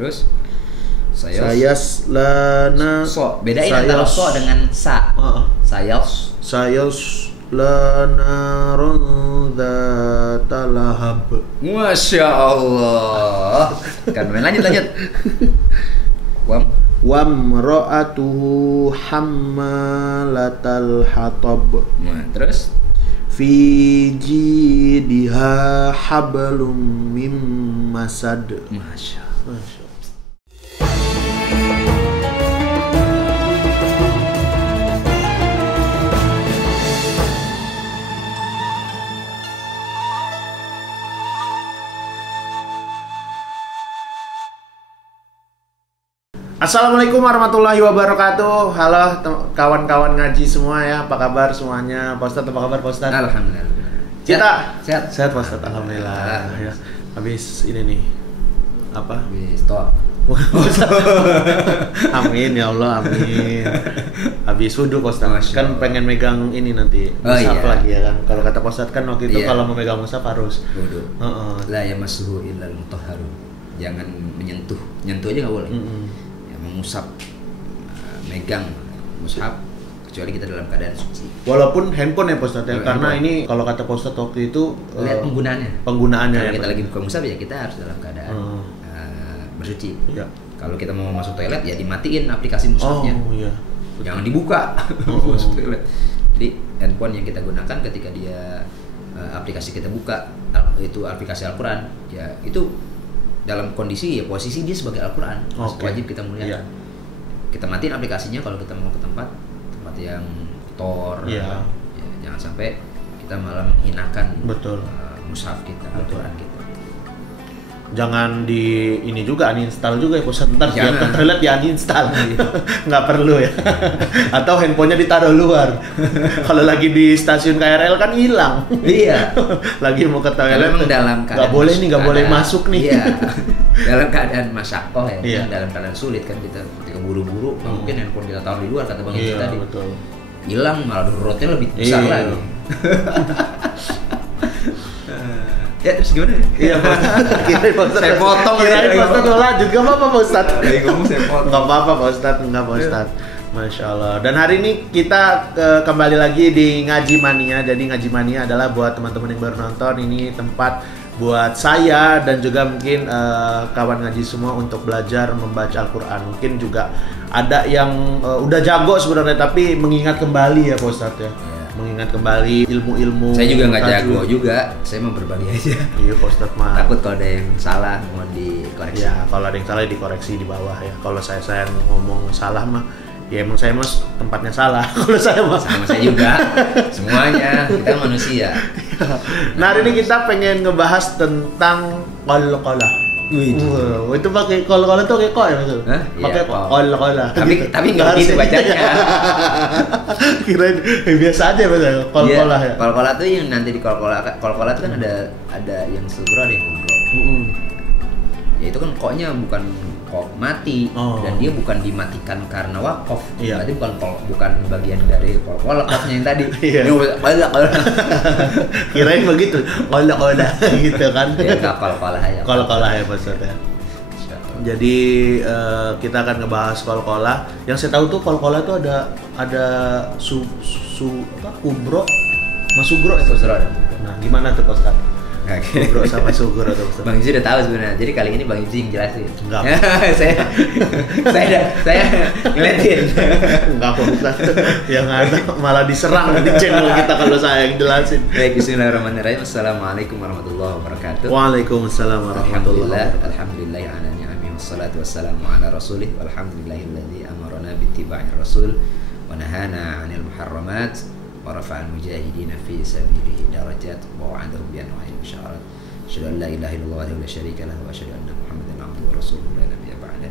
Terus sayaslana bedain antara so dengan sa. sayaslana radzatalahab. Masya Allah. Kan lanjut. Wamra'atuhu hammalatal hatab. Nah, terus fi jidha hablum mim masad. Masya. Assalamualaikum warahmatullahi wabarakatuh. Halo kawan-kawan ngaji semua ya. Apa kabar semuanya? Pak Ustadz, apa kabar Pak Ustadz? Alhamdulillah. Sehat Pak Ustadz, alhamdulillah. Ya. Habis ini nih apa? Habis toa. Amin ya Allah, amin. Habis wudu Pak Ustadz. Kan pengen megang ini nanti mushaf lagi ya kan. Kalau kata Pak Ustadz kan waktu itu kalau mau megang mushaf harus wudu. La yamassuhu illal mutahharun. Jangan menyentuh aja nggak boleh. Mengusap, megang mushaf kecuali kita dalam keadaan suci. Walaupun handphone ya Pak Ustadz ya, karena ini kalau kata Pak Ustadz waktu itu lihat penggunaannya. Kalau kita lagi buka mushaf ya kita harus dalam keadaan bersuci. Ya. Kalau kita mau masuk toilet ya dimatiin aplikasi mushafnya. Iya. Jangan dibuka. Masuk toilet. Jadi handphone yang kita gunakan ketika dia aplikasi kita buka itu aplikasi Al-Quran, ya itu dalam kondisi ya posisi dia sebagai Al-Quran. Wajib kita muliakan. Kita matiin aplikasinya kalau kita mau ke tempat yang kotor. Ya, jangan sampai kita malah menghinakan mushaf kita, Al-Quran kita. Jangan ini juga uninstall juga ya Ustaz. Ntar tiap ke toilet ya uninstall. Nggak perlu ya. Atau handphonenya ditaruh luar. Kalau lagi di stasiun KRL kan hilang. Iya. Lagi mau ke toilet. Memang dalam keadaan nggak boleh masuk nih. Iya. Dalam keadaan masyakoh ya. Iya. Dalam keadaan sulit kan kita ketika buru-buru mungkin handphone kita taruh di luar kata Bang Ici tadi. Betul. Hilang malah durotnya lebih besar lagi. Ya terus gimana? Iya Pak. Saya potong. Kirain Pak Ustadz mau lanjut. Gak apa-apa Pak Ustadz. Gak apa-apa Pak Ustadz. Enggak Pak Ustadz. Masya Allah. Dan hari ini kita kembali lagi di Ngaji Mania. Jadi Ngaji Mania adalah buat teman-teman yang baru nonton, ini tempat buat saya dan juga mungkin kawan ngaji semua untuk belajar membaca Al-Quran. Mungkin juga ada yang udah jago sebenarnya tapi mengingat kembali ya Pak Ustadz ya. Mengingat kembali ilmu-ilmu. Saya juga nggak jago juga, saya mau berbagi aja. Iya Pak Ustadz mah. Takut kalau ada yang salah mau dikoreksi. Ya kalau ada yang salah dikoreksi di bawah ya. Kalau saya ngomong salah mah, ya emang saya mas tempatnya salah. Kalau saya mah sama saya juga. Semuanya kita manusia. Nah hari ini kita pengen ngebahas tentang qalqalah. Itu pakai qalqalah tuh kayak kok ya maksud? Pakai qalqalah. Tapi nggak gitu bacanya. Kirain biasa aja betul qalqalah ya. Qalqalah tuh yang nanti di qalqalah tuh kan ada yang sugro ada yang kubro. Ya itu kan koknya bukan kok mati dan dia bukan dimatikan karena wakaf. Berarti bukan bagian dari qalqalah yang tadi. Kirain begitu. Qalqalah gitu kan. Ya enggak qalqalah ya. Qalqalah ya maksudnya. Jadi kita akan ngebahas qalqalah. Yang saya tahu tuh qalqalah tuh ada kubro, masugro itu. Nah, gimana tuh Ustaz? Kubro sama sugro tuh Ustaz. Bang Ici udah tahu sebenarnya. Jadi kali ini Bang Ici yang jelasin. Enggak. saya ngeliatin. Enggak kok Ustaz. Yang ada malah diserang di channel kita kalau saya yang jelasin. Baik, bismillahirrahmanirrahim. Assalamualaikum warahmatullahi wabarakatuh. Waalaikumsalam warahmatullahi wabarakatuh. Alhamdulillah ala ni'ami wassalatu wassalamu ala rasulih walhamdulillahilladzi amarna bittiba'ir rasul wa nahana 'anil muharramat wa rafa'al mujahidina fi sabilihi darajat wa wa'adahu bi anwa'il musyarat. Asyhadu an la ilaha illallah wa la syarika lahu wa asyhadu anna Muhammadan 'abduhu wa rasuluhu la nabiyya ba'da.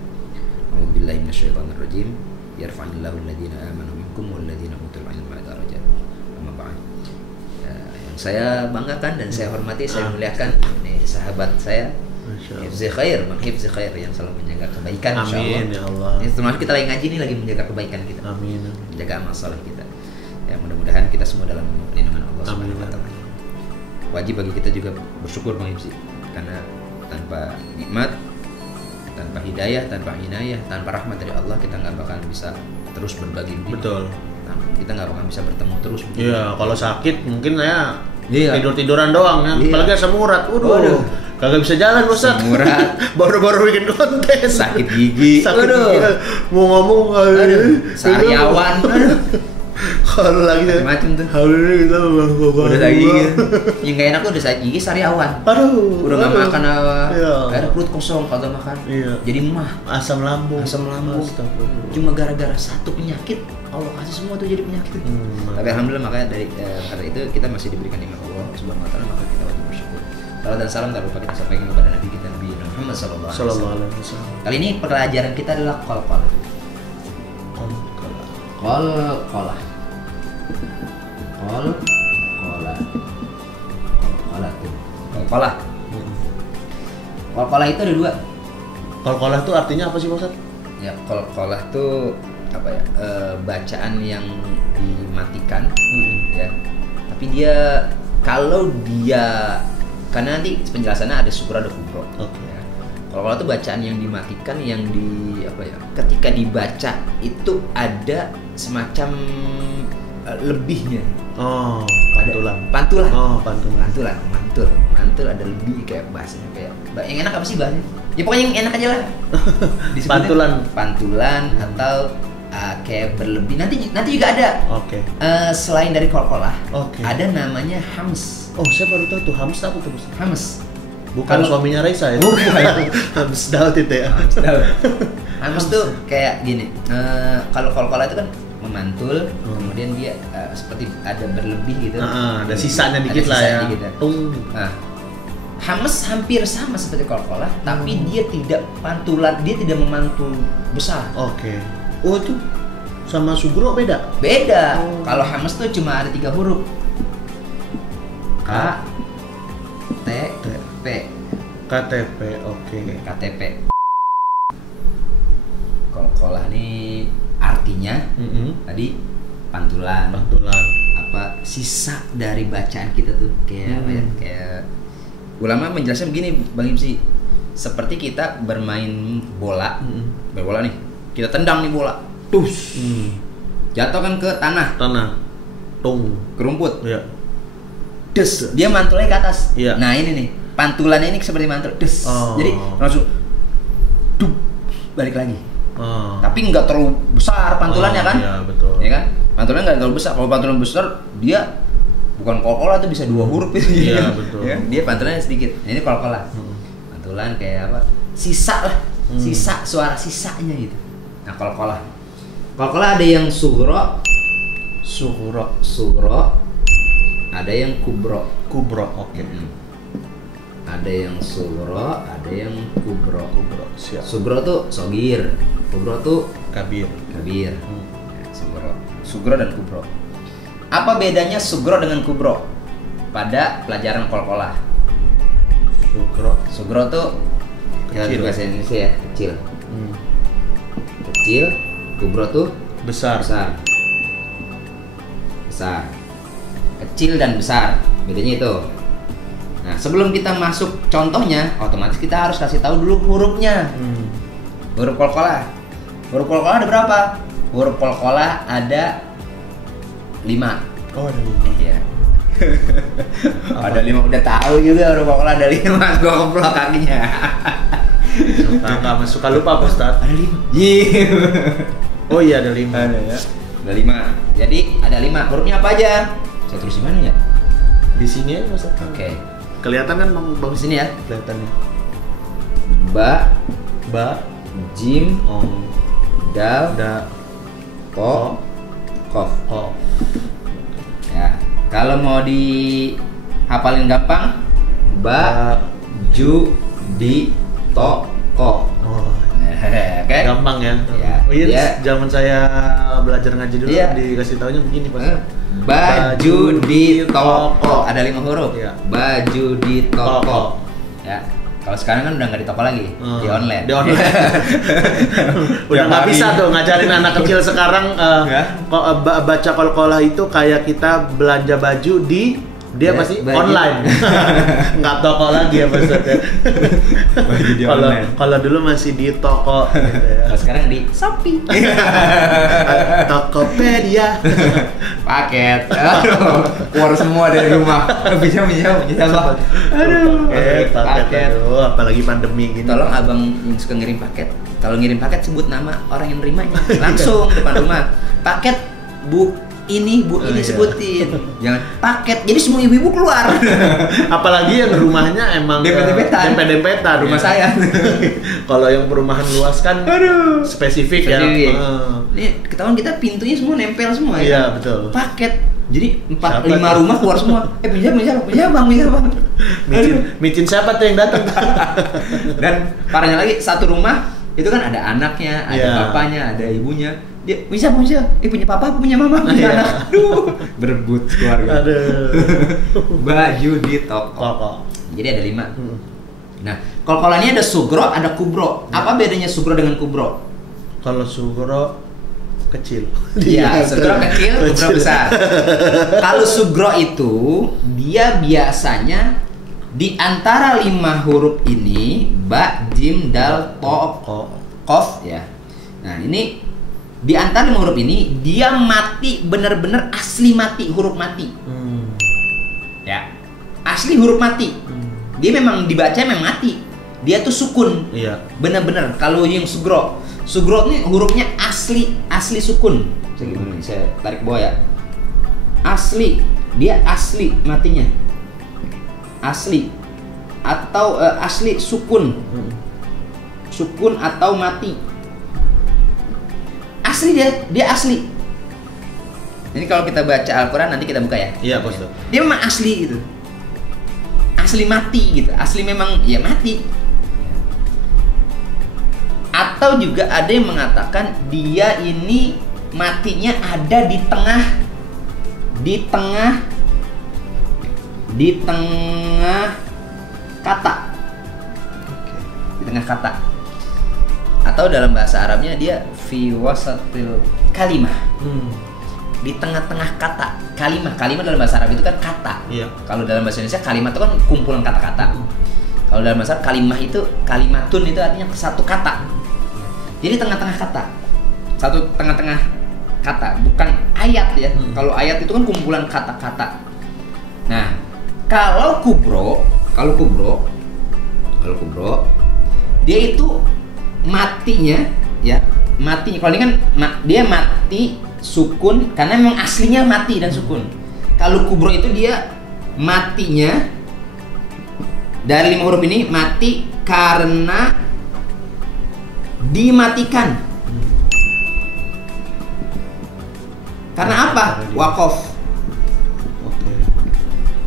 A'udzu billahi minasyaitonir rajim. Yarfa'illahu alladhina amanu minkum wal ladzina utul 'ilma darajat. Amma ba'd. Yang saya banggakan dan saya hormati, saya muliakan ini sahabat saya Hifzi Khair, Bang Hifzi Khair yang selalu menjaga kebaikan insyaallah. Amin ya Allah. Ini termasuk kita lagi ngaji nih lagi menjaga kebaikan kita. Amin. Menjaga amal saleh kita. Ya mudah-mudahan kita semua dalam lindungan Allah Subhanahu wa taala. Wajib bagi kita juga bersyukur Bang Hifzi karena tanpa nikmat, tanpa hidayah, tanpa inayah, tanpa rahmat dari Allah kita nggak bakal bisa terus berbagi begini. Betul. Kita nggak bakal bisa bertemu terus. Iya, kalau sakit mungkin saya tidur-tiduran doang ya. Iya. Apalagi asam urat. Waduh. Kagak bisa jalan, Ustaz. Asam urat. Baru-baru bikin konten. Sakit gigi. Sakit gigi. Mau ngomong sariawan. Kalau lagi macam tuh. Hari ini kita udah sakit gigi. Yang gak enak tuh udah sakit gigi sariawan. Aduh. Udah nggak makan apa. Iya. Akhirnya perut kosong kalau makan. Iya. Jadi mah. Asam lambung. Cuma gara-gara satu penyakit Allah kasih semua tuh jadi penyakit. Tapi alhamdulillah makanya dari karena itu kita masih diberikan nikmat Allah Subhanahu wa taala, maka kita wajib bersyukur. Salam dan salam tak lupa kita sampaikan kepada Nabi kita Nabi Muhammad sallallahu alaihi wasallam. Kali ini pelajaran kita adalah qalqalah. Qalqalah. Qalqalah itu ada dua. Qalqalah itu artinya apa sih, Ustaz? Ya, qalqalah itu apa ya? Bacaan yang dimatikan, ya. Tapi dia kalau dia karena nanti penjelasannya ada syukur ada kubro. Ya. Qalqalah itu bacaan yang dimatikan yang di apa ya? Ketika dibaca itu ada semacam lebihnya. Oh, pantulan. Oh, pantulan. Mantul ada lebih kayak bahasanya kayak yang enak apa sih bahasanya? Ya pokoknya yang enak aja lah. Pantulan atau kayak berlebih. Nanti juga ada. Oke. Selain dari qalqalah, Oke. ada namanya hams. Oh, saya baru tahu tuh hams apa tuh? Hams. Bukan suaminya Raisa ya? Bukan. Hams Daud itu ya. Hams tuh kayak gini. Kalau qalqalah itu kan memantul, kemudian dia seperti ada berlebih gitu. Ada sisanya dikit lah ya. Nah, hams hampir sama seperti qalqalah, tapi dia tidak pantulan, dia tidak memantul besar. Oke. Oh, itu sama sugro beda? Beda. Kalau hams tuh cuma ada 3 huruf. K, T, P. KTP, oke. KTP. Qalqalah ini artinya tadi pantulan apa sisa dari bacaan kita tuh kayak apa ya, kayak ulama menjelaskan begini Bang Ibsi, seperti kita bermain bola, berbola nih, kita tendang nih bola, jatuh kan ke tanah, ke rumput, des, dia mantulnya ke atas. Nah ini nih pantulannya ini seperti mantul, des, jadi langsung balik lagi. Tapi nggak terlalu besar pantulannya kan? Iya betul. Ya kan? Pantulannya nggak terlalu besar. Kalau pantulan besar dia bukan qalqalah tuh bisa 2 huruf itu. Iya betul. Ya, dia pantulannya sedikit. Nah, ini qalqalah. Pantulan kayak apa? Sisa lah. Sisa suara sisanya gitu. Nah qalqalah. Qalqalah ada yang sugro. Ada yang kubro. Oke. Ada yang sugro, ada yang kubro. Siap. Sugro tuh sogir, kubro tuh kabir. Ya, sugro dan kubro. Apa bedanya sugro dengan kubro pada pelajaran qalqalah? Sugro tuh kecil, bahasa Indonesia ya, kecil. Kecil, kubro tuh besar. Kecil dan besar, bedanya itu. Nah, sebelum kita masuk contohnya, otomatis kita harus kasih tahu dulu hurufnya. Huruf qalqalah. Huruf qalqalah ada berapa? Huruf qalqalah ada 5. Oh, ada 5. Iya. Ada 5, udah tahu juga huruf qalqalah ada 5. Gua keplok kakinya. Enggak suka lupa, Ustaz. Ada 5. Iya. Oh iya ada 5. Ada ya. Ada 5. Jadi ada 5. Hurufnya apa aja? Saya tulis di mana ya? Di sini aja, Ustaz. Oke. Kelihatan kan Bang di sini ya? Kelihatannya. Ba, jim, dal, ko, kof. Ya, kalau mau dihafalin gampang, ba, ju, di, to, ko. Okay. Gampang ya. Oh iya, zaman saya belajar ngaji dulu dikasih taunya begini Pak. Baju di toko ada 5 huruf. Baju di toko. Ya. Kalau sekarang kan udah nggak di toko lagi, di online. Udah nggak bisa tuh ngajarin anak kecil sekarang baca qalqalah itu kayak kita belanja baju di Dia masih online. Nggak toko lagi ya Pak Ustadz ya. Kalau dulu masih di toko gitu ya. Kalau sekarang di Shopee. Tokopedia. Paket. Aduh, keluar semua dari rumah. Bisa Bang. Aduh, paket. Aduh, apalagi pandemi gini. Tolong abang yang suka ngirim paket. Kalau ngirim paket sebut nama orang yang nerimanya. Langsung depan rumah. Paket Bu ini sebutin. Jangan paket. Jadi semua ibu-ibu keluar. Apalagi yang rumahnya emang dempet-dempetan rumah saya. Kalau yang perumahan luas kan spesifik ya. Ini ketahuan kita pintunya semua nempel semua ya. Iya, betul. Paket. Jadi 4-5 rumah keluar semua. Punya bang. Micin siapa tuh yang datang? Dan parahnya lagi satu rumah itu kan ada anaknya, ada bapaknya, ada ibunya. Dia bisa, punya papa, punya mama, punya anak. Aduh, berebut keluarga. Baju di toko. Jadi ada 5. Nah, kol-kolannya ada sugro, ada kubro. Apa bedanya sugro dengan kubro? Kalau sugro kecil. Iya, sugro kecil, kubro besar. Kalau sugro itu dia biasanya di antara 5 huruf ini ba, jim, dal, to, kof ya. Nah, ini di antara 5 huruf ini dia mati, bener-bener asli mati, huruf mati. Ya, asli huruf mati. Dia memang dibaca memang mati. Dia tuh sukun. Iya. Bener-bener. Kalau yang sugro ini hurufnya asli sukun. Saya tarik bawah ya. Asli, dia asli matinya. Asli atau asli sukun. Sukun atau mati. Asli dia asli. Ini kalau kita baca Al-Quran nanti kita buka ya. Iya, Bos. Dia memang asli gitu. Asli mati gitu. Asli memang ya mati. Atau juga ada yang mengatakan dia ini matinya ada di tengah kata. Di tengah kata. Atau dalam bahasa Arabnya dia fi wasatil kalimah. Di tengah-tengah kata. Kalimah dalam bahasa Arab itu kan kata. Iya. Kalau dalam bahasa Indonesia kalimat itu kan kumpulan kata-kata. Kalau dalam bahasa Arab kalimah itu kalimatun itu artinya satu kata. Jadi tengah-tengah kata. Satu tengah-tengah kata, bukan ayat ya. Kalau ayat itu kan kumpulan kata-kata. Nah, kalau kubro dia itu matinya ya, kalau ini kan dia mati sukun karena memang aslinya mati dan sukun. Kalau kubro itu dia matinya dari 5 huruf ini mati karena dimatikan. Karena apa? Wakof.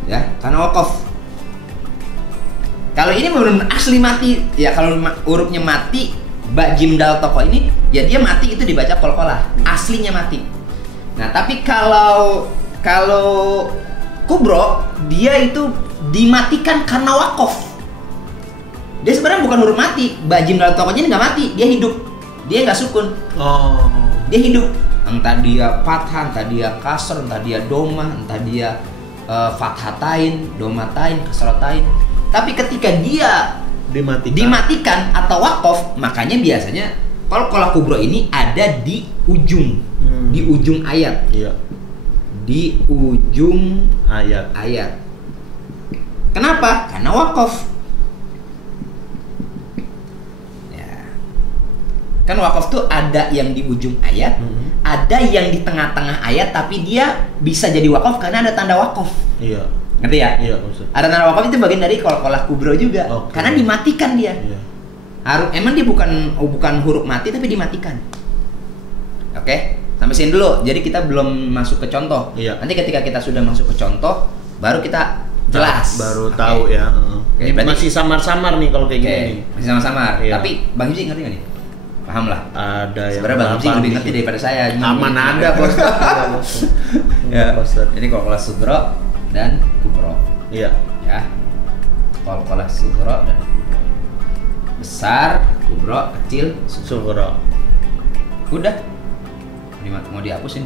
Ya, karena wakof. Kalau ini benar-benar asli mati, ya kalau hurufnya mati, ba, jim, dal, toko ini, ya dia mati itu dibaca kol-kolah, aslinya mati. Nah, tapi kalau kubro, dia itu dimatikan karena wakof. Dia sebenarnya bukan huruf mati, ba, jim, dal, tokonya ini nggak mati, dia hidup, dia nggak sukun. Dia hidup. Entah dia fathah, entah dia kasr, entah dia domah, entah dia fathatain, domatain, kasratain. Tapi ketika dia dimatikan atau wakof, makanya biasanya kalau kubro ini ada di ujung, di ujung ayat. Iya. Di ujung ayat. Kenapa? Karena wakof. Ya. Kan wakof tuh ada yang di ujung ayat, ada yang di tengah-tengah ayat, tapi dia bisa jadi wakof karena ada tanda wakof. Iya. Ngerti ya? Iya, maksud. Ada tanda wakaf itu bagian dari kol-kolah kubro juga. Karena dimatikan dia. Iya. Emang dia bukan huruf mati tapi dimatikan. Oke? Sampai sini dulu. Jadi kita belum masuk ke contoh. Iya. Nanti ketika kita sudah masuk ke contoh, baru kita jelas. Baru tahu ya. Masih samar-samar nih kalau kayak gini. Masih samar-samar. Iya. Tapi Bang Hipsi ngerti nggak nih? Paham lah. Ada yang sebenarnya Bang Hipsi lebih ngerti daripada saya. Aman ada, Bos. Ya. Ini kol-kolah sugro dan kubro. Iya. Ya. Kol-kolah sugro dan kubro. Besar, kubro, kecil, sugro. Udah. mau dihapusin.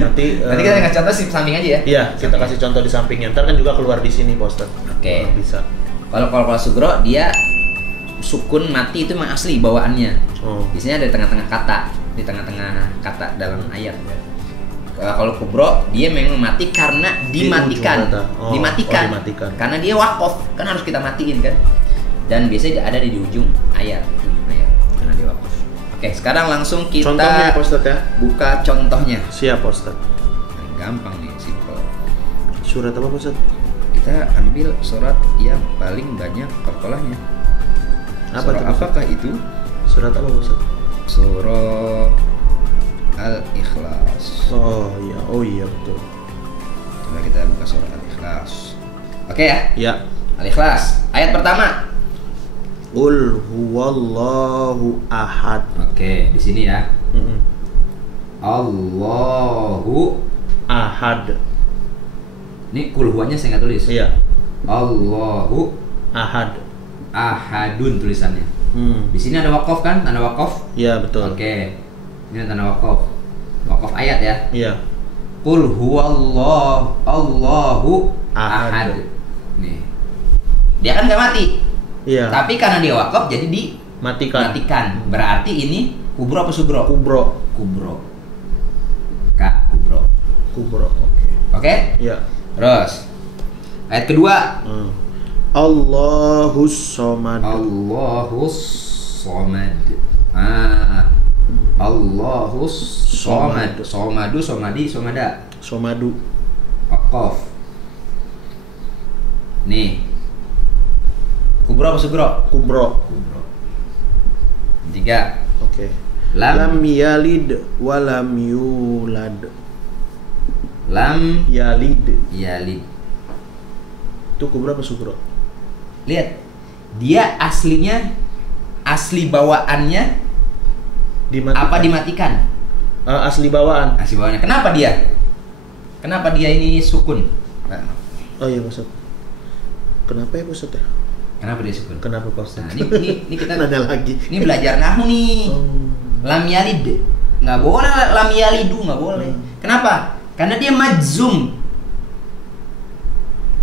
Nanti kita ngasih contoh sih samping aja ya. Iya, kita kasih contoh di sampingnya. Ntar kan juga keluar di sini, Pak Ustadz. Oke. Bisa. Kalau sugro dia sukun mati itu memang asli bawaannya. Biasanya ada di tengah-tengah kata dalam ayat. Kalau kubro dia memang mati karena dimatikan. Dimatikan. Karena dia wakaf, kan harus kita matiin kan. Dan biasanya ada di ujung ayat. Karena dia wakaf. Oke, sekarang langsung kita contohnya, Pak Ustadz ya. Buka contohnya. Siap, Pak Ustadz. Gampang nih, simple. Surat apa, Pak Ustadz? Kita ambil surat yang paling banyak qalqalahnya. Apakah itu? Surat apa, Pak Ustadz? Surah Al-Ikhlas. Oh iya betul. Coba kita buka surah Al-Ikhlas. Oke ya? Ya. Al-Ikhlas. Ayat pertama. Qul huwallahu ahad. Oke, di sini ya. Allahu ahad. Ini kul huwanya saya nggak tulis. Iya. Allahu ahad. Ahadun tulisannya. Di sini ada wakaf kan? Tanda wakaf? Iya, betul. Oke. Ini tanda wakaf. Wakaf ayat ya. Iya. Qul Allahu ahad. Nih. Dia kan nggak mati. Iya. Tapi karena dia wakaf jadi dimatikan. Berarti ini kubro apa sugro? Kubro. Kubro. Oke? Iya. Terus ayat kedua. Allahus somad. Allahus somad. Allahus somad. Somadu, somadi, somada. Somadu. Wakaf. Nih. Kubro apa sugro? Kubro. Tiga. Oke. Lam yalid walam yulad. Lam yalid. Itu kubro apa sugro? Lihat. Dia asli bawaannya dimatikan. Apa dimatikan? Asli bawaan. Asli bawaannya. Kenapa dia ini sukun? Oh iya, Ustaz. Kenapa ya, Ustaz? Kenapa dia sukun? Kenapa, Pak Ustaz? Nah, ini kita nanya lagi. Ini belajar nahwu nih. Lam yalid. Nggak boleh lam yalidu, nggak boleh. Kenapa? Karena dia majzum.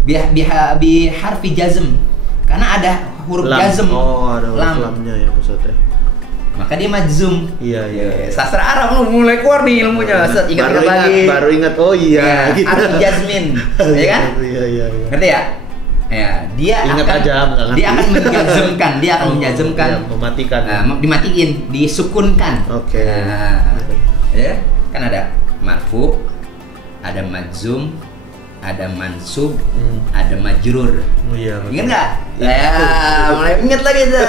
Bi harfi jazm. Karena ada huruf jazm. Oh, ada huruf lamnya ya, Ustaz ya. Maka dia majzum. Iya. Sastra Arab lu mulai keluar nih ilmunya. Ingat lagi. Baru ingat. Oh iya. Gitu. Arti jazmin. Ya kan? Iya. Ngerti ya? Ya, dia ingat akan aja, dia akan menjazmkan, mematikan. Dimatiin, disukunkan. Oke. Ya, kan ada marfu, ada majzum, ada mansub, ada majrur. Oh iya. Ingat nggak? Ya, mulai ingat lagi tuh.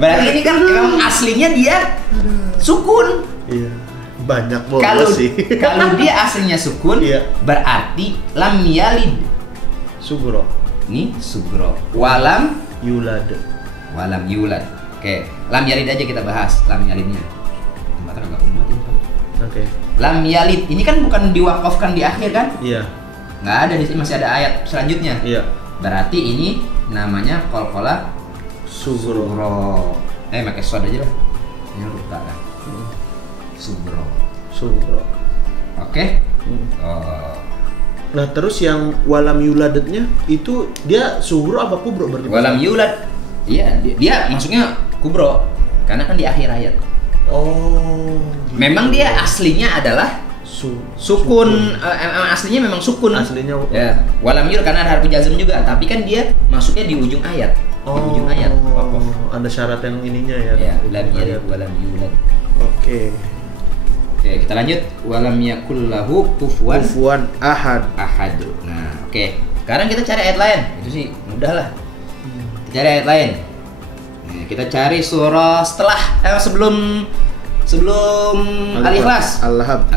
Berarti ini kan memang aslinya dia sukun. Iya. Banyak bolos sih. Kalau dia aslinya sukun, iya. Berarti lam yalid. Sugro. Ini sugro. Walam yulad. Oke. Lam yalid aja kita bahas. Lam yalidnya. Oke. Lam yalid. Ini kan bukan diwakafkan di akhir kan? Iya. Nggak ada di sini, masih ada ayat selanjutnya. Iya. Berarti ini namanya qalqalah sugro. Pakai sod aja lah. Ini lupa kan. Sugro. Oke. Nah, terus yang walam yuladetnya itu dia sugro apa kubro berarti? Walam yulad. Iya, dia masuknya kubro karena kan di akhir ayat. Oh. Memang dia aslinya adalah sukun. Aslinya memang sukun. Aslinya. Ya. Walam yulad karena ada harfu jazm juga, tapi kan dia masuknya di ujung ayat. Di ujung ayat. Ada syarat yang ininya ya. Ya, lam yalid walam yulad. Oke, kita lanjut. Walam yakul lahu kufuwan ahad. Nah, oke. Sekarang kita cari ayat lain. Itu sih mudah lah. Kita cari ayat lain. Nah, kita cari surah setelah sebelum Al-Ikhlas. Al-Lahab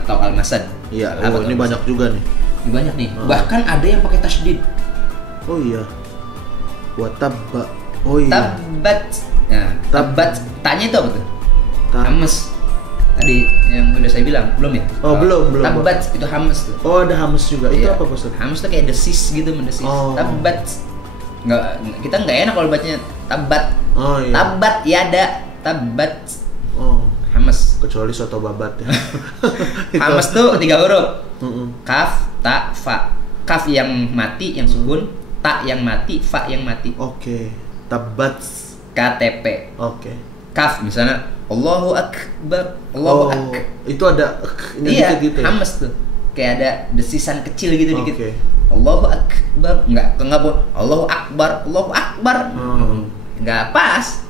atau Al-Masad. Iya, ini banyak juga nih. Ini banyak nih. Bahkan ada yang pakai tasydid. Oh iya. Wa tabba. Oh iya. Tabbat. Nah, tabbat. Tanya itu apa tuh? Hamas. Tadi yang udah saya bilang, belum ya? Oh, belum. Tabbat itu hamas tuh. Oh, ada hamas juga. Itu apa, Ustaz? Hamas tuh kayak desis gitu, mendesis. Tabbat. Kita nggak enak kalau bacanya tabbat. Oh iya. Tabbat yada, tabbat Hamas. Kecuali soto babat ya. Hamas tuh 3 huruf. Mm-mm. Kaf, ta, fa. Kaf yang mati, yang sukun, ta yang mati, fa yang mati. Oke. Tabats. KTP. Oke. Kaf misalnya Allahu Akbar, Allahu Akbar. Itu ada Iya, gitu ya? Hamas tuh. Kayak ada desisan kecil gitu dikit. Oke. Allahu Akbar, enggak boleh. Allahu Akbar, Allahu Akbar. Enggak pas.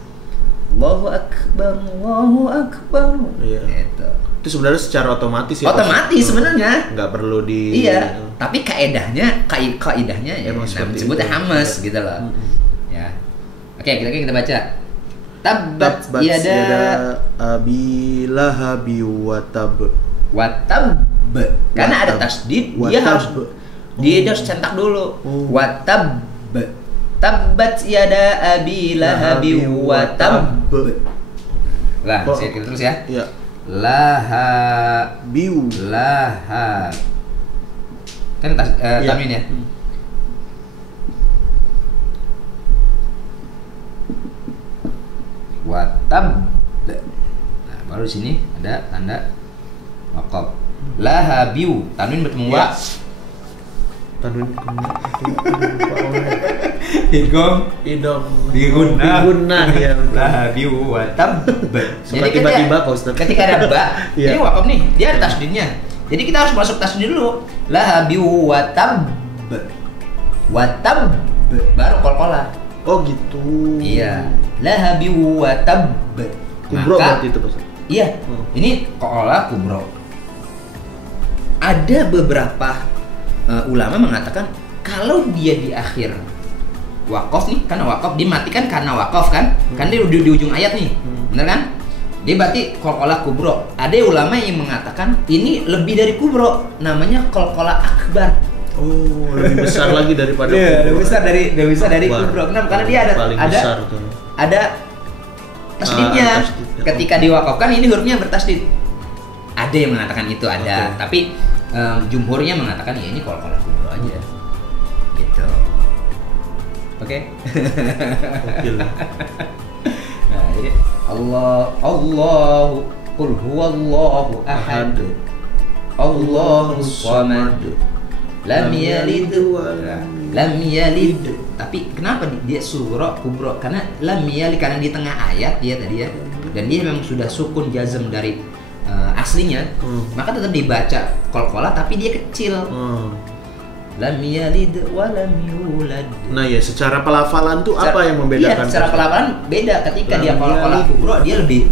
Allahu Akbar, Allahu Akbar. Iya. Gitu. Itu sebenarnya secara otomatis ya. Otomatis sebenarnya. Nggak perlu di. Iya. Tapi kaidahnya ya Emang seperti disebutnya itu. Hamas gitu loh. Ya. Oke, kita baca. Tabbat yada abi lahabi wa tab. Watab. Karena ada tasdid, dia harus centak dulu. Watab. Tabbat yada abi lahabi wa tab. Lah, kita terus ya. Iya. Laha Biu. laha. Kan tanwin ya. Watab. Nah, baru di sini ada tanda waqaf. Laha biu, tanwin bertemu wa. Tanwin Idgham Diguna ya. laha biu watab. Suka tiba-tiba Pak Ustaz. Ketika ada ba, Iya. ini waqaf nih, dia ada tasdidnya. Jadi kita harus masuk tasdid dulu. Laha biu watab. Watab baru qalqalah. Oh gitu. Iya. Laha biu watab. Kubro berarti itu Pak Ustaz. Iya. Ini qalqalah kubro. Ada beberapa ulama mengatakan kalau dia di akhir wakaf nih, karena wakaf dimatikan karena wakaf kan, kan dia di ujung ayat nih, bener kan? Dia berarti qalqalah kubro. Ada ulama yang mengatakan ini lebih dari kubro, namanya qalqalah akbar. Oh, lebih besar lagi daripada Iya, kubro. lebih besar dari Akbar. kubro. Kenapa? Karena dia Paling besar tuh. ada tasdidnya. Tasdidnya. Ketika diwakafkan ini hurufnya bertasdid. Ada yang mengatakan itu ada, Oke. tapi jumhurnya mengatakan ya ini qalqalah kubro aja. Gitu. Oke. Gokil. Nah, jadi Allahu qul huwallahu ahad. Allahu samad. Lam yalid lam yalid. Tapi kenapa dia surah kubro? Karena lam yalid, karena di tengah ayat dia tadi ya. Dan dia memang sudah sukun jazm dari aslinya. Maka tetap dibaca qalqalah tapi dia kecil. Lam yalid wa lam yulad. Nah ya, secara pelafalan tuh apa yang membedakan? Iya, secara pelafalan beda. Ketika dia qalqalah kubro dia lebih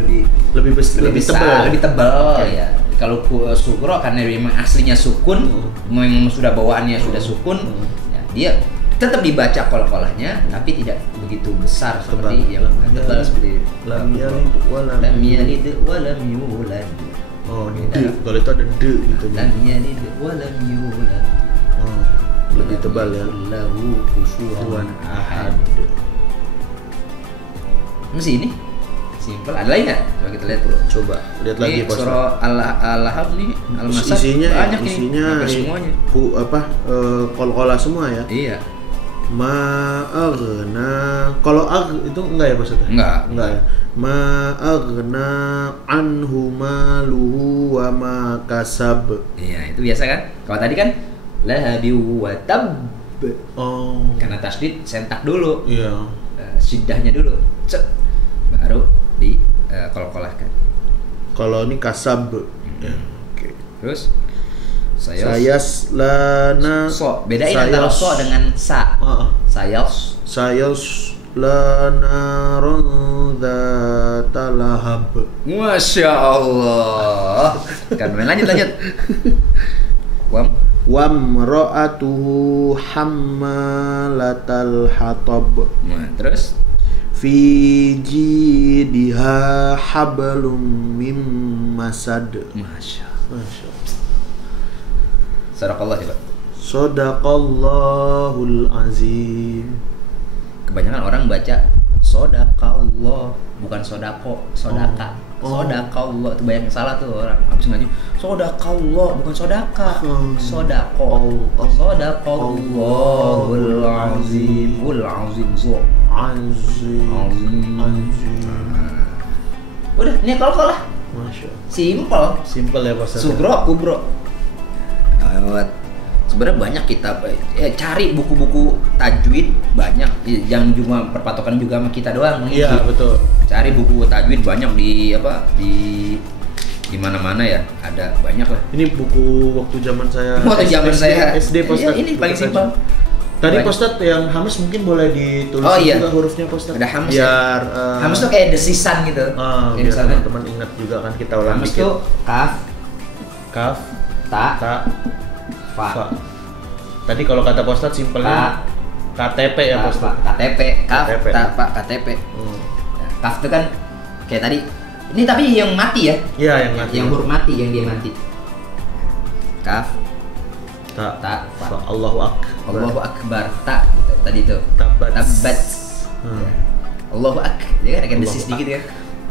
besar, lebih tebal ya. Kalau sugro karena memang aslinya sukun, memang sudah bawaannya sudah sukun, ya, dia tetap dibaca qalqalahnya tapi tidak begitu besar seperti yang tebal seperti lam yalid wa lam yulad. Oh, d. Kalau itu ada d gitu. Lam yalid wa lam yulad. Oh, lebih tebal ya. Lahu kufuwan ahad. Masih ini? Simpel. Ada lagi nggak? Coba kita lihat dulu. Coba lihat lagi Ini surah Al-Lahab nih, Al-Masad. Isinya banyak nih. isinya Hampir semuanya. qalqalah semua ya. Iya. Ma'aghna. Kalau itu enggak ya maksudnya? Enggak ya. Ma'aghna anhu maluhu wa ma kasab. Iya, itu biasa kan? Kalau tadi kan lahabi wa tab. Oh. Karena tasdid sentak dulu. Iya. Siddahnya dulu. Cek. Baru di qalqalahkan. Kalau ini kasab. Ya. Oke. Terus Sayaslana. so, bedain antara so dengan sa. Sayaslana dzata lahab. Masya Allah. Kan lanjut. Wamra'atuhu hammalatal hatab. Nah, terus Fi jidha hablum mim masad. Masya Allah. Sadaqallah coba. Sadaqallahul azim. Kebanyakan orang baca sodaqallah, bukan sodako, sodaka. Sodaqallah itu banyak yang salah tuh orang habis ngaji. Sodaqallah bukan sodaka. Sodako. Sodaqallahul azim. Azim. Udah, ini qalqalah. Masya Simple. Simple ya Pak Ustadz. Sugro, kubro. Sebenarnya banyak kitab. Cari buku-buku tajwid banyak. Jangan cuma perpatokan juga sama kita doang. Iya betul. Cari buku tajwid banyak di di mana-mana ya, ada banyak lah. Ini buku waktu zaman saya. Waktu zaman saya SD Pak Ustadz. Ini paling simpel. Tadi Pak Ustadz yang Hamas mungkin boleh ditulis juga hurufnya Pak Ustadz. Ada Hamas biar, ya. Hamas tuh kayak desisan gitu. Biar teman-teman ingat juga kan kita ulang Hamas dikit. tuh kaf, ta, fa. Tadi kalau kata Pak Ustadz simpelnya KTP ya Pak Ustadz. KTP, kaf, ta, fa, KTP. Nah, kaf itu kan kayak tadi. Ini tapi yang mati ya? Iya yang mati. Yang huruf mati, yang dia mati. Kaf, ta, fa. Allahu Akbar, ta gitu. Tadi itu. Tabat. Allahu Akbar. Dia kan agak desis sedikit ya.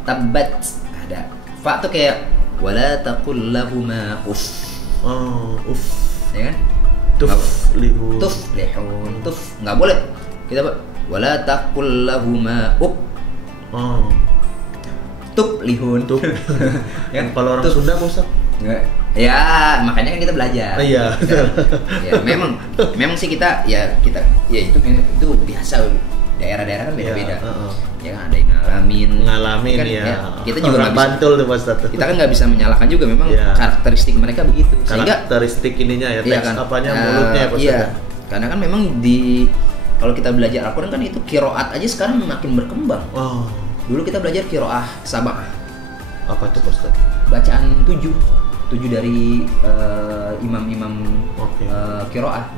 Tabat. Ada. Fa tuh kayak wala taqul lahuma uff. Uff. Ya kan? Tuflihun. Enggak boleh. Kita wala taqul lahuma up. Tuplihun. Ya, kalau orang Sunda Pak Ustadz? Ya, makanya kan kita belajar. Iya. Ya, memang sih kita ya itu biasa. Daerah-daerah kan beda-beda. Ya kan ada yang ngalamin kan, ya. Kita juga nggak bantul tuh Pak Ustadz. Kita kan nggak bisa menyalahkan juga, memang karakteristik mereka begitu. Karakteristik ininya ya, teks kan, apanya mulutnya ya Pak Ustadz. Iya. Karena kan memang kalau kita belajar Al-Quran kan itu qiraat aja sekarang makin berkembang. Dulu kita belajar qiraah sab'ah. Apa tuh Pak Ustadz? Bacaan 7 dari imam-imam qiraah.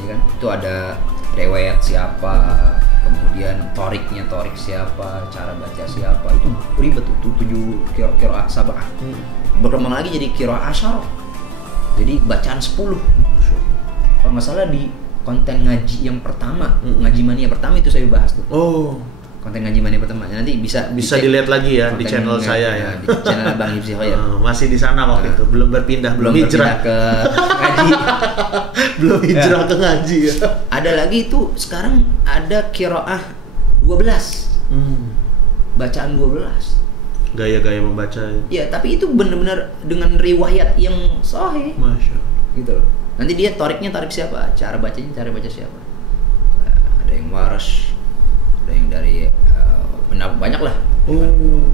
Ya kan? Itu ada riwayat siapa, kemudian torik siapa, cara baca siapa, itu ribet tuh 7 qiraah sab'ah. Berkembang lagi jadi qiraah asyarah. Jadi bacaan 10. Kalau nggak salah di konten ngaji yang pertama, ngaji mania pertama itu saya bahas tuh. Konten ngaji mania pertama. Nanti bisa dilihat lagi ya di channel saya ya. Di channel Bang Hibzi Khoir. Masih di sana waktu itu, belum berpindah, belum hijrah ke ngaji. Belum hijrah ke ngaji ya. Ada lagi itu sekarang ada qiraah 12. Bacaan 12. Gaya-gaya membaca. Iya, tapi itu benar-benar dengan riwayat yang sahih. Masya Allah. Gitu loh. Nanti dia tarik siapa, cara baca siapa. Ada yang waras, ada yang dari banyak lah.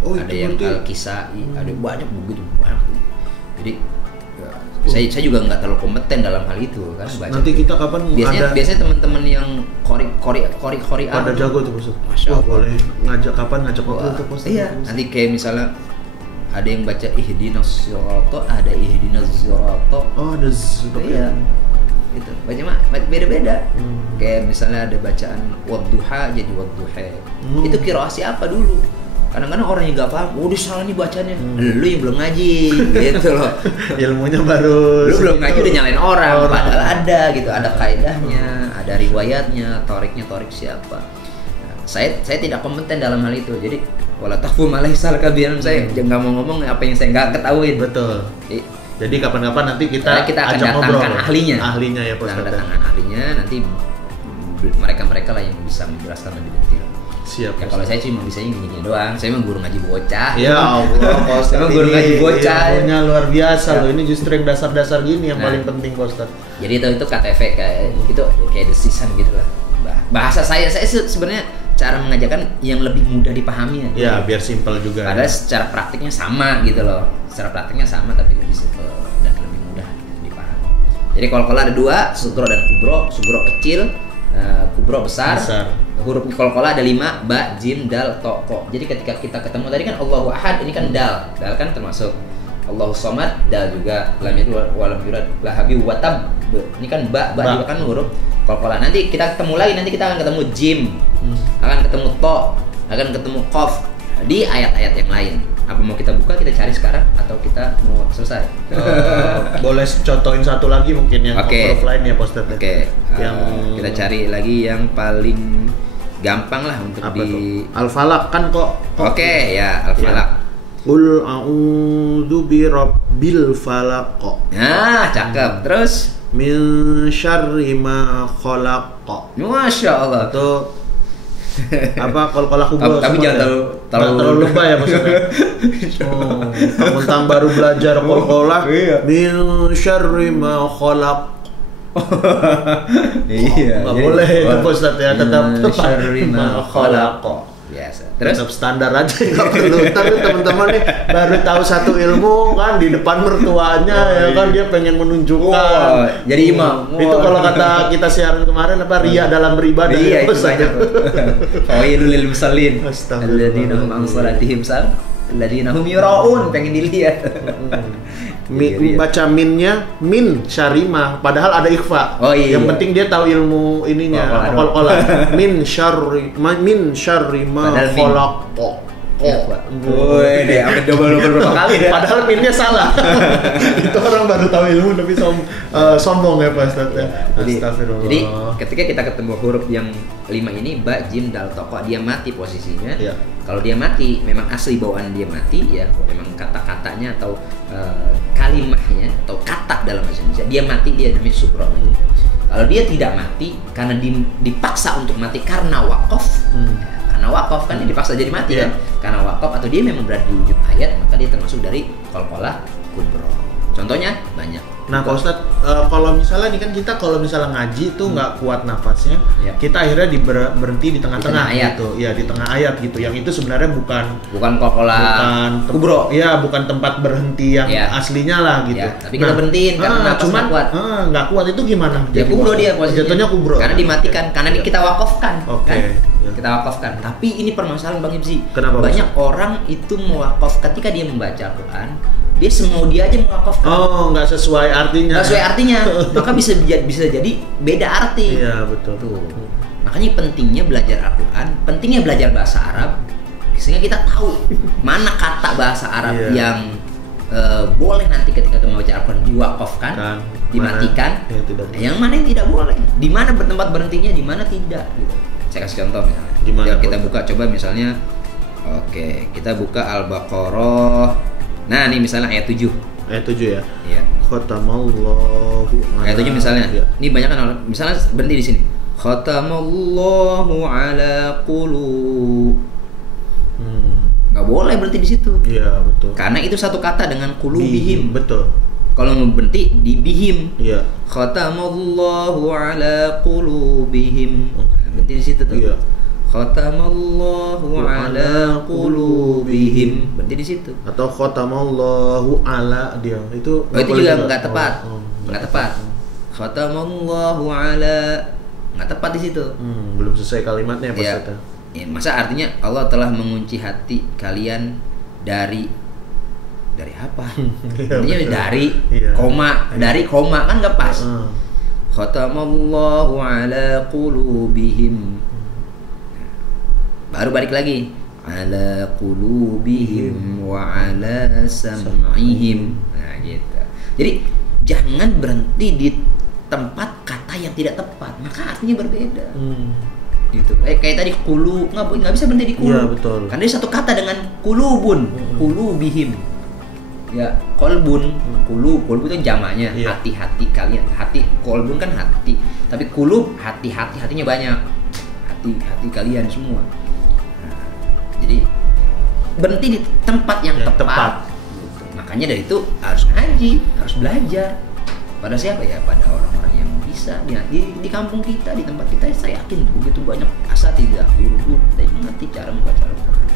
Ada yang Al-Kisai, ada banyak begitu banyak. Jadi saya juga nggak terlalu kompeten dalam hal itu kan baca. Nanti kita kapan biasanya teman-teman yang kori pada jago tuh Ustaz. Masya Allah. Boleh ngajak waktu untuk Ustaz. Iya, nanti kayak misalnya ada yang baca ihdinas sirata, ada ihdinas sirata. Ada iya. Gitu. Baca beda-beda. Kayak misalnya ada bacaan wadduha jadi wadduha. Itu qiraah siapa dulu? Kadang-kadang orang yang nggak paham, udah salah nih bacanya. Lu yang belum ngaji, gitu loh. Ilmunya baru. Lu belum ngaji udah nyalain orang. Padahal ada gitu, ada kaidahnya, ada riwayatnya, torik siapa. Nah, saya tidak kompeten dalam hal itu. Jadi wala taqfu ma laysa laka bi'ilm, saya nggak mau ngomong apa yang saya nggak ketahuin. Betul. Jadi kapan-kapan nanti kita akan datangkan ahlinya ya Pak Ustaz. Kita datangkan ahlinya, nanti mereka lah yang bisa menjelaskan lebih detail. Siap. Ya kalau saya cuma bisa gini doang. Saya mah guru ngaji bocah. Ya Allah, saya guru ngaji bocah. Ilmunya luar biasa loh. Ini justru yang dasar-dasar gini yang paling penting Pak Ustaz. Jadi itu KTV kayak desisan gitu lah. Bahasa saya sebenarnya cara mengajarkan yang lebih mudah dipahami ya. Biar simpel juga. Padahal secara praktiknya sama gitu loh. Secara praktiknya sama tapi lebih simpel dan lebih mudah dipahami. Jadi kalau ada 2, sugro dan kubro. Sugro kecil, kubro besar. Huruf qalqalah ada 5, ba, jim, dal, to, ko. Jadi ketika kita ketemu tadi kan Allahu Ahad, ini kan dal. Dal kan termasuk Allahu Somad, dal juga. Lam yalid wa lam yulad, la habib wa tab. Ini kan ba juga kan huruf qalqalah. Nanti kita ketemu lagi, nanti kita akan ketemu jim. Akan ketemu to, akan ketemu qaf di ayat-ayat yang lain. Apa mau kita buka, kita cari sekarang atau kita mau selesai? Boleh contohin satu lagi mungkin yang huruf lain ya Pak Ustaz. Yang kita cari lagi yang paling gampang lah untuk Al-Falaq kan kok. Ya, Al-Falaq. Qul a'udzu birabbil falaq. Nah, cakep. Terus min syarri ma khalaq. Masya Allah. Tuh Apa kol-kolah kubro. Tapi jangan terlalu lebay ya maksudnya. Tentang baru belajar kol-kolah. Min syarri ma khalaq. Iya. Nggak boleh itu Ustaz ya, tetap syarri ma khalaq. Biasa. Terus tetap standar aja nggak perlu. Tapi teman-teman nih baru tahu satu ilmu kan di depan mertuanya ya kan dia pengen menunjukkan. Jadi imam. Itu kalau kata kita siaran kemarin apa riya dalam beribadah. Iya itu banyak. Fawailul lil musallin. Astagfirullah. Alladzina hum an salatihim sahun. Alladzina hum yura'un, pengen dilihat. Baca minnya min syarima padahal ada ikhfa. Oh, iya. Yang penting dia tahu ilmu ininya kol-kolah. min syarri ma khalaq. Woi, deh, sampai double berapa kali deh. Padahal minnya salah. Itu orang baru tahu ilmu tapi sombong ya Pak Ustaz ya. Astagfirullah. Jadi ketika kita ketemu huruf yang 5 ini ba, jim, dal, toqa, dia mati posisinya. Iya. Kalau dia mati, memang asli bawaan dia mati ya, memang kata-katanya atau kalimahnya atau kata dalam bahasa Indonesia dia mati, dia namanya subro. Kalau dia tidak mati karena dipaksa untuk mati karena waqaf. Karena waqaf kan dia dipaksa jadi mati kan. Karena waqaf atau dia memang berada di wujud ayat, maka dia termasuk dari qalqalah kubro. Contohnya banyak. Nah Pak Ustadz, kalau misalnya nih kan kita kalau misalnya ngaji tuh nggak kuat nafasnya, kita akhirnya berhenti di tengah-tengah gitu, ya di tengah ayat gitu. Yang itu sebenarnya bukan qalqalah kubro, ya bukan tempat berhenti yang aslinya lah gitu. Tapi kita berhentiin karena nafas nggak kuat. Nggak kuat itu gimana? Ya kubro dia posisinya. Jatuhnya kubro. Karena dimatikan, karena kita wakafkan. Oke. Kan? Kita wakafkan. Tapi ini permasalahan Bang Ibzi. Kenapa? Banyak orang itu mewakaf ketika dia membaca Al-Quran. Dia semau dia aja mewakafkan. Oh, nggak sesuai artinya. Nggak sesuai artinya, maka bisa jadi beda arti. Iya betul. Tuh. Makanya pentingnya belajar Al-Quran, pentingnya belajar bahasa Arab, sehingga kita tahu mana kata bahasa Arab yang boleh nanti ketika kita membaca Al-Quran diwakafkan, dimatikan, yang mana yang tidak boleh, di mana bertempat berhentinya, di mana tidak. Gitu. Saya kasih contoh misalnya. Gimana? Kita buka coba misalnya, kita buka Al-Baqarah. Nah, ini misalnya ayat 7. Ayat 7 ya? Iya. Khatamallahu ayat 7 misalnya. Ini banyak kan orang, misalnya berhenti di sini. Khatamallahu ala qulub. Nggak boleh berhenti di situ. Iya, betul. Karena itu satu kata dengan qulubihim. Betul. Kalau mau berhenti di bihim. Iya. Khatamallahu ala qulubihim. Berhenti di situ tuh. Iya. Khatamallahu ala qulubihim. Berarti di situ. Atau khatamallahu ala dia. Itu juga enggak tepat. Enggak tepat. Khatamallahu ala enggak tepat di situ. Belum selesai kalimatnya Pak Ustaz. Ya, masa artinya Allah telah mengunci hati kalian dari apa? Artinya dari koma kan enggak pas. Khatamallahu ala qulubihim. Baru balik lagi ala qulubihim wa ala sam'ihim. Nah gitu. Jadi jangan berhenti di tempat kata yang tidak tepat, maka artinya berbeda. Gitu. Kayak tadi qulu, nggak bisa berhenti di qulu. Iya, betul. Karena dia satu kata dengan qulubun, qulubihim. Ya, kolbun, qulub itu jamaknya, hati-hati kalian. Hati, kolbun kan hati. Tapi qulub hatinya banyak. Hati kalian semua. Jadi berhenti di tempat yang tepat. Gitu. Makanya dari itu harus ngaji, harus belajar. Pada siapa ya? Pada orang-orang yang bisa di kampung kita, di tempat kita. Saya yakin begitu banyak asatidzah, guru-guru kita yang mengerti cara membaca Al-Quran.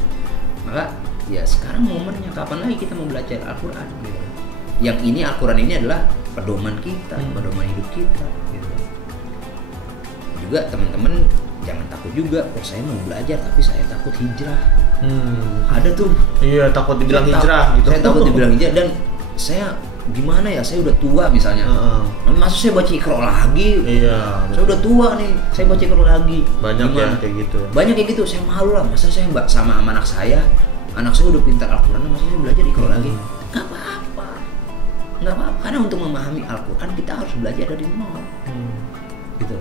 Maka ya sekarang momennya kapan lagi kita mau belajar Al-Quran? Gitu. Yang ini Al-Quran ini adalah pedoman kita, pedoman hidup kita. Gitu. Juga teman-teman jangan takut juga, saya mau belajar tapi saya takut hijrah. Ada tuh. Iya, takut dibilang hijrah gitu. Saya takut dibilang hijrah dan saya gimana ya? Saya udah tua misalnya. Masa saya baca Iqra lagi? Iya. Saya udah tua nih, saya baca Iqra lagi. Banyak ya kayak gitu. Banyak kayak gitu. Saya malu lah. Masa saya sama anak saya udah pintar Al-Quran, masa saya belajar Iqra lagi? Gak apa-apa. Karena untuk memahami Al-Quran kita harus belajar dari nol. Gitu.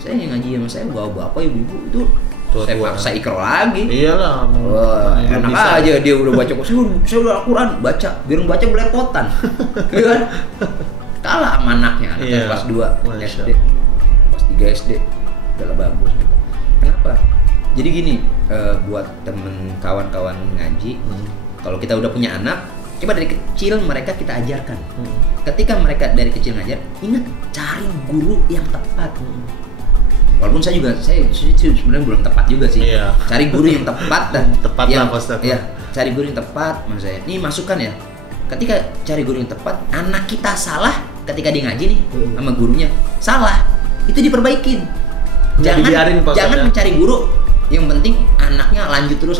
Saya yang ngaji sama saya bapak ibu itu saya paksa Iqra lagi. Iyalah. Wah, enak aja dia udah baca. Saya udah Al-Quran baca, biar baca belepotan. Iya kan? Kalah sama anaknya kelas 2 SD. Kelas 3 SD. Udah bagus. Kenapa? Jadi gini, buat temen kawan-kawan ngaji, kalau kita udah punya anak, coba dari kecil mereka kita ajarkan. Ketika mereka dari kecil ngajar, ingat cari guru yang tepat. Walaupun saya sebenarnya belum tepat juga sih. Iya. Cari guru yang tepat dan Tepat yang, lah, Pak Ustadz. ya, cari guru yang tepat, maksud saya. Ini masukan ya. Ketika cari guru yang tepat, anak kita salah ketika dia ngaji nih sama gurunya, salah, itu diperbaikin. Dibiarin, Pak Ustadz, Jangan ya. mencari guru yang penting anaknya lanjut terus,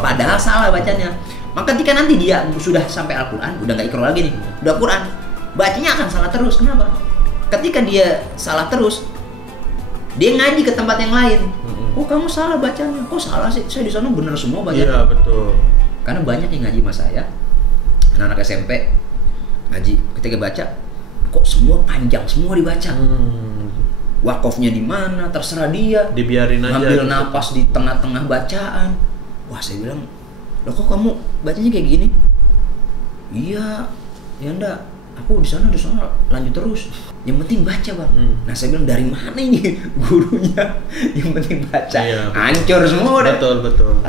padahal salah bacanya. Maka ketika nanti dia sudah sampai Al-Quran, udah nggak Iqra lagi nih, udah Quran, bacanya akan salah terus. Kenapa? Ketika dia salah terus, dia ngaji ke tempat yang lain. Oh, kamu salah bacanya. Kok salah sih? Saya di sana benar semua bacanya. Iya, betul. Karena banyak yang ngaji sama saya, anak-anak SMP ngaji, ketika baca, kok semua panjang, semua dibaca. Wakofnya di mana, terserah dia. Dibiarin aja. Ngambil gitu. napas di tengah-tengah bacaan. Wah, saya bilang, loh kok kamu bacanya kayak gini? Iya, ya enggak. Aku di sana lanjut terus. Yang penting baca, Bang. Nah, saya bilang dari mana ini gurunya? Yang penting baca. Iya, hancur semua udah. Betul.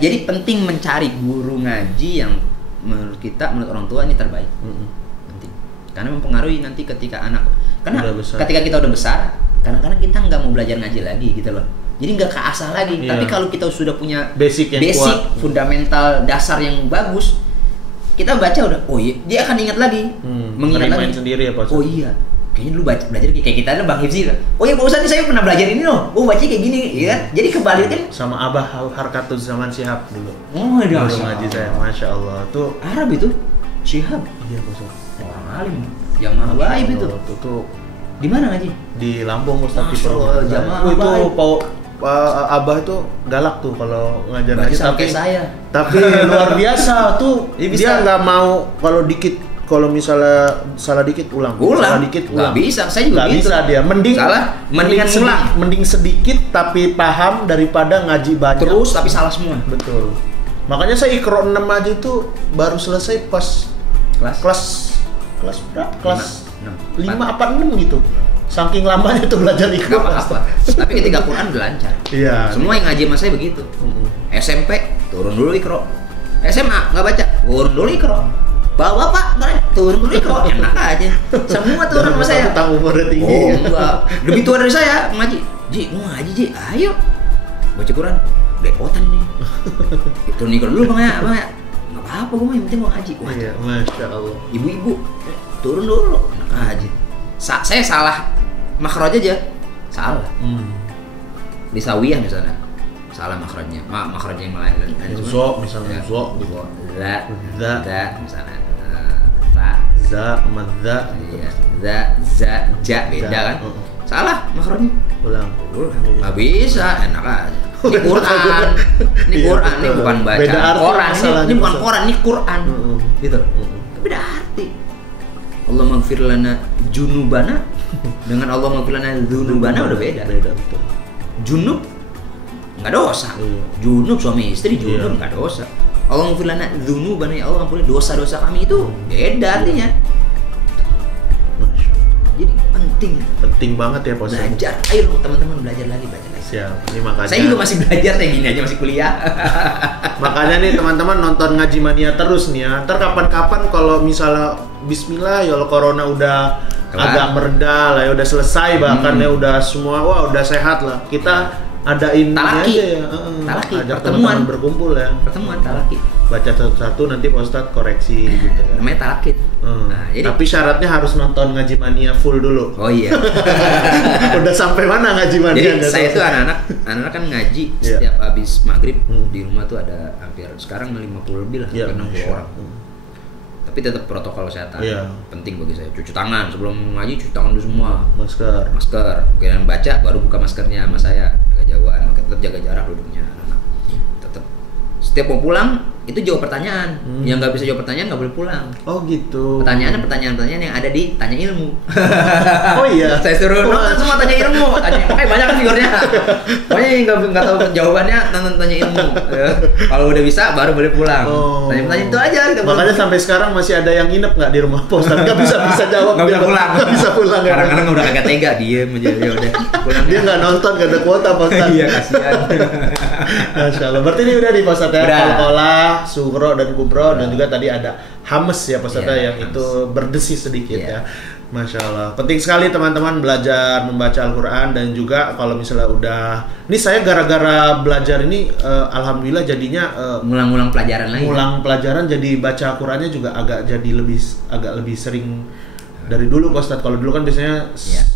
Jadi penting mencari guru ngaji yang menurut kita, menurut orang tua ini terbaik. Penting. Karena mempengaruhi nanti ketika anak. Karena ketika kita udah besar, kadang-kadang kita nggak mau belajar ngaji lagi gitu loh. Jadi nggak keasah lagi. Iya. Tapi kalau kita sudah punya basic kuat, fundamental dasar yang bagus, kita baca udah, oh iya, dia akan ingat lagi, mengingat lagi. Sendiri ya, Pak. Oh iya, kayaknya dulu belajar kayak kita ada Bang Hifzi. Oh iya, Pak Ustadz, saya pernah belajar ini loh. Oh, baca kayak gini, ya kan? Jadi kembali kan sama Abah Harkatul Zaman Shihab dulu. Oh, iya. Guru ngaji saya, Masya Allah. Tuh Arab itu, Shihab. Iya, Pak Ustadz. Orang alim, jamaah baik itu. Tuh di mana ngaji? Di Lampung, Ustadz. Di jamaah itu baik. Abah itu galak tuh kalau ngajar ngaji, tapi luar biasa tuh. Dia nggak mau kalau misalnya salah dikit ulang. Salah dikit ulang. Nggak bisa, saya juga nggak gitu. bisa dia. Mending sedikit tapi paham daripada ngaji banyak terus tapi salah semua. Betul. Makanya saya Iqra 6 aja itu baru selesai pas kelas berapa? Kelas 5 apa 6 gitu. Saking lamanya tuh belajar Iqra. Gak apa-apa. Tapi ketika Quran udah lancar. Iya. Semua yang ngaji sama saya begitu. SMP turun dulu Iqra. SMA nggak baca, turun dulu Iqra. Bapak turun dulu Iqra. Enak aja. Semua turun sama saya. Tahu umurnya tinggi. Oh enggak. Lebih tua dari saya ngaji. Ji, mau ngaji Ji? Ayo. Baca Quran. Depotan nih. Turun Iqra dulu Bang ya. Nggak apa-apa, gue yang penting mau ngaji. Wah, iya, Masya Allah. Ibu-ibu turun dulu. Enak aja. Saya salah makhraj aja, salah. Di Sawiyah misalnya, salah makhrajnya. Makhraj yang lain. Zo misalnya, zo, za misalnya, za sama za. Iya, za beda kan? Salah makhrajnya. Ulang. Nggak bisa, enak aja. Ini Quran, ini bukan bacaan Quran. Ini bukan Quran, ini Quran. Gitu. Beda arti. Allah maghfir lana junubana dengan Allah maghfir lana dzunubana udah beda. Beda betul. Junub enggak dosa. Junub suami istri junub enggak dosa. Allah maghfir lana dzunubana, ya Allah ampuni dosa-dosa kami, itu beda artinya. Jadi penting banget ya Pak. Belajar. Ayo teman-teman belajar lagi. Siap. Ini makanya. Saya juga masih belajar kayak gini aja, masih kuliah. Makanya nih teman-teman nonton Ngaji Mania terus nih ya. Ntar kapan-kapan kalau misalnya Bismillah ya Allah corona udah agak mereda lah ya, udah selesai bahkan ya, udah semua udah sehat lah. Kita adain talaki aja ya. Talaki, ajak pertemuan berkumpul ya. Pertemuan talaki. Baca satu-satu nanti Pak Ustadz koreksi gitu ya. Namanya talakit. Nah, tapi syaratnya harus nonton Ngaji Mania full dulu. Oh iya. Udah sampai mana Ngaji Mania? Jadi saya tuh anak-anak kan ngaji setiap habis maghrib di rumah tuh ada hampir sekarang 50 lebih lah, hampir 60 orang. Tapi tetap protokol kesehatan penting bagi saya. Cuci tangan sebelum ngaji, cuci tangan dulu semua. Masker. Kemudian baca baru buka maskernya sama saya, jaga jauhan, tetap jaga jarak duduknya. Tetap setiap mau pulang itu jawab pertanyaan. Yang nggak bisa jawab pertanyaan nggak boleh pulang. Oh gitu. Pertanyaan yang ada di tanya ilmu. Oh iya. Saya suruh nonton semua tanya ilmu. Makanya banyak kan figurnya. Pokoknya yang nggak tahu jawabannya nonton tanya ilmu. Kalau udah bisa baru boleh pulang. Tanya pertanyaan itu aja. Makanya sampai sekarang masih ada yang nginep nggak di rumah Pak Ustadz? Nggak bisa jawab. Nggak bisa pulang. Nggak bisa pulang. Kadang-kadang udah kagak tega, diem aja ya udah. Dia nggak nonton, nggak ada kuota Pak Ustadz. Iya, kasihan. Masya Allah. Berarti ini udah di Pak Ustadz ya. Qalqalah, Sughra dan Kubra, dan juga tadi ada Hames ya Pak Ustadz yang itu berdesis sedikit ya. Masya Allah. Penting sekali teman-teman belajar membaca Al-Quran, dan juga kalau misalnya udah, ini saya gara-gara belajar ini alhamdulillah jadinya ngulang-ngulang pelajaran lagi. Ngulang pelajaran, jadi baca Al-Qurannya juga agak lebih sering dari dulu Pak Ustadz. Kalau dulu kan biasanya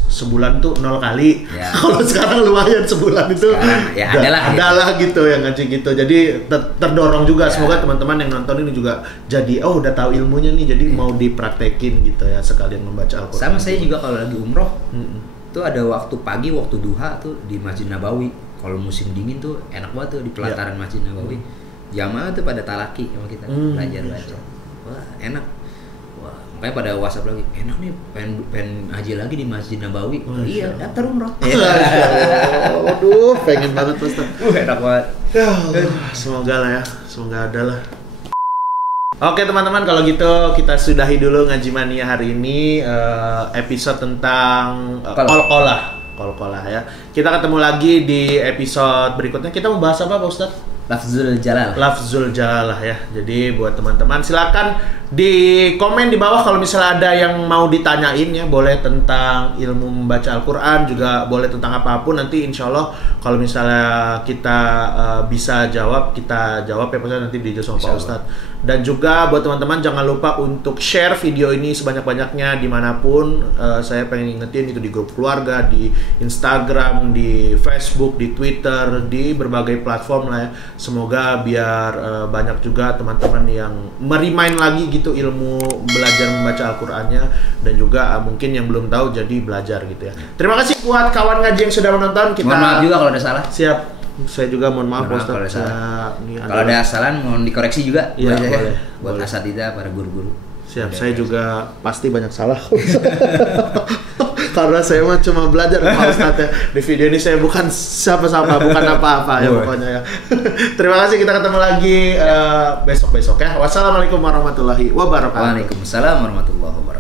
sebulan tuh 0 kali. Kalau sekarang lumayan sebulan itu ya adalah gitu yang ngaji gitu. Jadi terdorong juga. Semoga teman-teman yang nonton ini juga jadi udah tahu ilmunya nih, jadi mau dipraktekin gitu ya, sekalian membaca Al-Quran. Sama saya juga kalau lagi umroh tuh ada waktu pagi, waktu duha tuh di Masjid Nabawi. Kalau musim dingin tuh enak banget tuh di pelataran Masjid Nabawi. Jamaah tuh pada talaki sama kita belajar. Wah enak. Makanya pada WhatsApp lagi, enak nih pengen haji lagi di Masjid Nabawi. Iya, daftar umroh. Waduh, pengen banget Ustaz. Enak banget. Semoga lah ya, semoga ada lah. Oke teman-teman, kalau gitu kita sudahi dulu Ngaji Mania hari ini, episode tentang Qalqalah ya. Kita ketemu lagi di episode berikutnya. Kita mau bahas apa Pak Ustaz? Lafzul Jalalah ya. Jadi buat teman-teman silakan di komen di bawah kalau misalnya ada yang mau ditanyain ya, boleh tentang ilmu membaca Al-Quran, juga boleh tentang apapun. Nanti insya Allah kalau misalnya kita bisa jawab, kita jawab ya Pak, nanti dijawab sama Pak Ustadz. Dan juga buat teman-teman jangan lupa untuk share video ini sebanyak-banyaknya dimanapun. Saya pengen ingetin itu di grup keluarga, di Instagram, di Facebook, di Twitter, di berbagai platform lah ya. Semoga biar banyak juga teman-teman yang merimain lagi gitu ilmu belajar membaca Al-Qurannya, dan juga mungkin yang belum tahu jadi belajar gitu ya. Terima kasih buat kawan ngaji yang sudah menonton. Mohon maaf juga kalau ada salah. Siap. Saya juga mohon maaf Ustaz. Kalau ada kesalahan mohon dikoreksi juga. Iya, boleh. Buat asatidzah, para guru-guru. Siap. Saya juga pasti banyak salah. Karena saya mah cuma belajar Pak Ustadz ya. Di video ini saya bukan siapa-siapa, bukan apa-apa ya pokoknya ya. Terima kasih, kita ketemu lagi besok-besok ya. Wassalamualaikum warahmatullahi wabarakatuh. Waalaikumsalam warahmatullahi wabarakatuh.